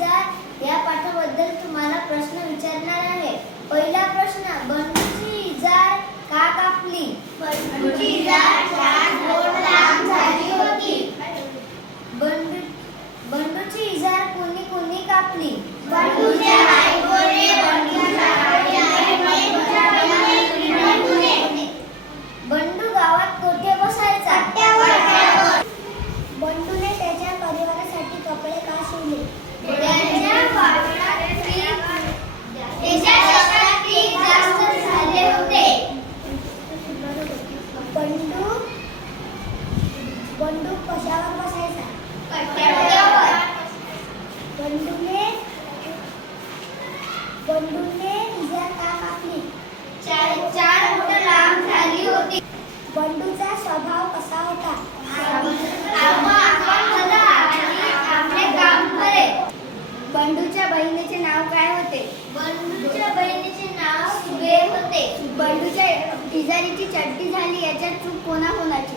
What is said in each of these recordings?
इजार या पाठाबद्दल तुम्हाला प्रश्न विचारणार आहे. पहिला प्रश्न बंडूची इजार का कापली? बंडूची इजार बंदूक कशावर बसायचा? बंदूकने बंदूकने इजा का कापली चार चार बोट लांब झाली होती. बंडूचा स्वभाव कसा होता? बंडूच्या बहिणीचे नाव काय होते? बंडूच्या बहिणीचे नाव सुबे होते. बंडूच्या इजारीची चड्डी झाली याच्या चूक कोणा कोणाची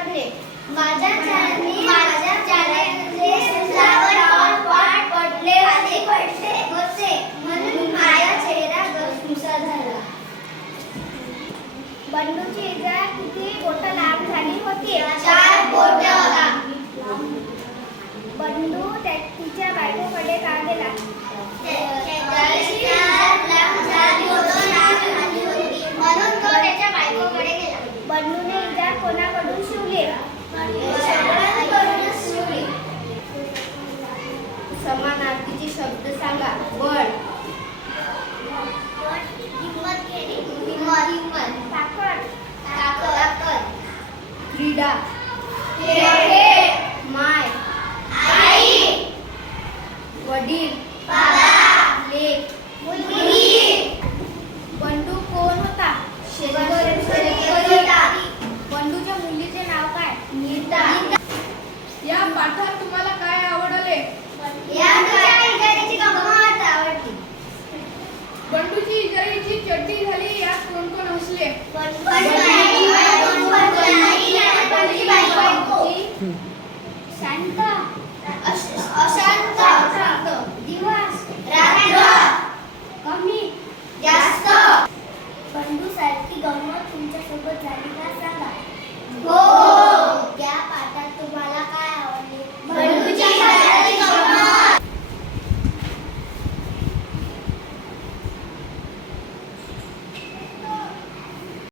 पडले माझ्या माझ्या चॅनलचे पाठ पडले आणि पडले होते. म्हणून माझा चेहरा गुसुसा झाला. बंडूची इजा किती मोठा लाभ झाली होती? क्रीडा. माय. आई. वडील.